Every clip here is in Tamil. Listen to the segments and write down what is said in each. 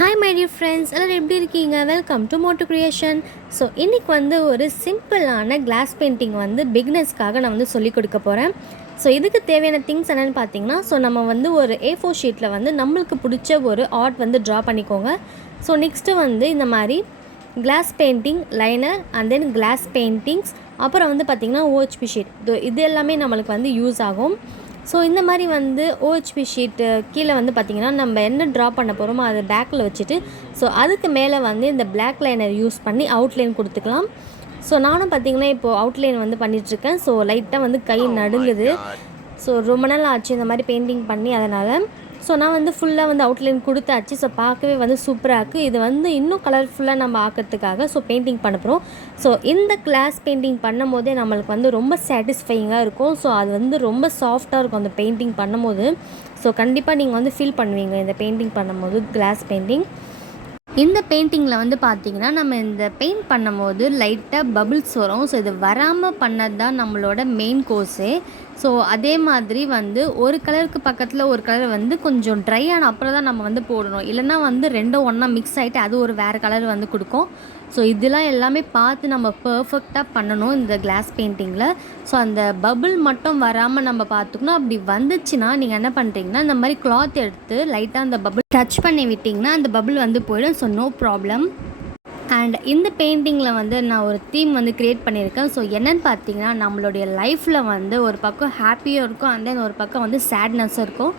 Hi my dear friends, எல்லாரும் எப்படி இருக்கீங்க? Welcome to motucreation. ஸோ இன்றைக்கி ஒரு சிம்பிளான கிளாஸ் பெயிண்டிங் பிகினர்ஸ்க்காக நான் சொல்லிக் கொடுக்க போகிறேன். ஸோ இதுக்கு தேவையான திங்ஸ் என்னென்னு பார்த்தீங்கன்னா, ஸோ நம்ம ஒரு A4 ஷீட்டில் நம்மளுக்கு பிடிச்ச ஒரு ஆர்ட் ட்ரா பண்ணிக்கோங்க. ஸோ நெக்ஸ்ட்டு இந்த மாதிரி glass painting liner and then glass paintings, அப்புறம் பார்த்திங்கன்னா OHP ஷீட், இது எல்லாமே நம்மளுக்கு யூஸ் ஆகும். ஸோ இந்த மாதிரி OHP ஷீட்டு கீழே பார்த்திங்கன்னா நம்ம என்ன ட்ரா பண்ண போகிறோமோ அதை பேக்கில் வச்சுட்டு, ஸோ அதுக்கு மேலே இந்த பிளாக் லைனர் யூஸ் பண்ணி அவுட்லைன் கொடுத்துக்கலாம். ஸோ நானும் பார்த்திங்கன்னா இப்போது அவுட்லைன் பண்ணிகிட்ருக்கேன். ஸோ லைட்டாக கை நடுங்குது. ஸோ ரொம்ப நாள் ஆச்சு இந்த மாதிரி பெயிண்டிங் பண்ணி, அதனால் ஸோ நான் ஃபுல்லாக அவுட்லைன் கொடுத்தாச்சு. ஸோ பார்க்கவே சூப்பராக இருக்குது. இது இன்னும் கலர்ஃபுல்லாக நம்ம ஆக்கிறதுக்காக ஸோ பெயிண்டிங் பண்ண போகிறோம். ஸோ இந்த கிளாஸ் பெயிண்டிங் பண்ணும் போதே நம்மளுக்கு ரொம்ப சாட்டிஸ்ஃபையிங்காக இருக்கும். ஸோ அது ரொம்ப சாஃப்டாக இருக்கும் அந்த பெயிண்டிங் பண்ணும்போது. ஸோ கண்டிப்பாக நீங்கள் ஃபீல் பண்ணுவீங்க இந்த பெயிண்டிங் பண்ணும்போது, கிளாஸ் பெயிண்டிங். இந்த பெயிண்டிங்கில் பார்த்திங்கன்னா நம்ம இந்த பெயிண்ட் பண்ணும்போது லைட்டாக பபிள்ஸ் வரும். ஸோ இது வராமல் பண்ணது தான் நம்மளோட மெயின் கோர்ஸே. ஸோ அதே மாதிரி ஒரு கலருக்கு பக்கத்தில் ஒரு கலர் கொஞ்சம் ட்ரை ஆன அப்புறம் தான் நம்ம போடணும். இல்லைனா ரெண்டும் ஒன்றா மிக்ஸ் ஆகிட்டு அது ஒரு வேறு கலர் கொடுக்கும். ஸோ இதெல்லாம் எல்லாமே பார்த்து நம்ம பர்ஃபெக்டாக பண்ணணும் இந்த கிளாஸ் பெயிண்டிங்கில். ஸோ அந்த பபிள் மட்டும் வராமல் நம்ம பார்த்துக்கணும். அப்படி வந்துச்சுன்னா நீங்கள் என்ன பண்ணுறீங்கன்னா, இந்த மாதிரி கிளாத் எடுத்து லைட்டாக அந்த பபிள் டச் பண்ணி விட்டிங்கன்னா அந்த பபிள் போயிடும். So no problem. அண்ட் இந்த பெயிண்டிங்கில் நான் ஒரு தீம் க்ரியேட் பண்ணியிருக்கேன். ஸோ என்னென்னு பார்த்தீங்கன்னா, நம்மளுடைய லைஃப்பில் ஒரு பக்கம் ஹாப்பியாக இருக்கும் அண்ட் தென் ஒரு பக்கம் சேட்னஸும் இருக்கும்.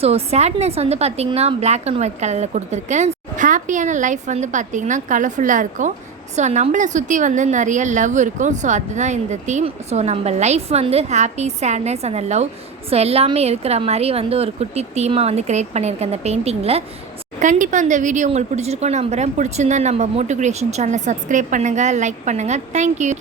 ஸோ சேட்னஸ் பார்த்திங்கன்னா பிளாக் அண்ட் ஒயிட் கலரில் கொடுத்துருக்கேன். ஹாப்பியான லைஃப் பார்த்திங்கன்னா கலர்ஃபுல்லாக இருக்கும். ஸோ நம்மளை சுற்றி நிறைய லவ் இருக்கும். ஸோ அதுதான் இந்த தீம். ஸோ நம்ம லைஃப் ஹாப்பி, சேட்னஸ் அந்த லவ் ஸோ எல்லாமே இருக்கிற மாதிரி ஒரு குட்டி தீமாக க்ரியேட் பண்ணியிருக்கேன் இந்த பெயிண்டிங்கில். கண்டிப்பாக இந்த வீடியோ உங்களுக்கு பிடிச்சிருக்கோம் நம்புகிறேன். பிடிச்சிருந்தா நம்ம motucreation சேனலை சப்ஸ்கிரைப் பண்ணுங்கள், லைக் பண்ணுங்கள். தேங்க்யூ.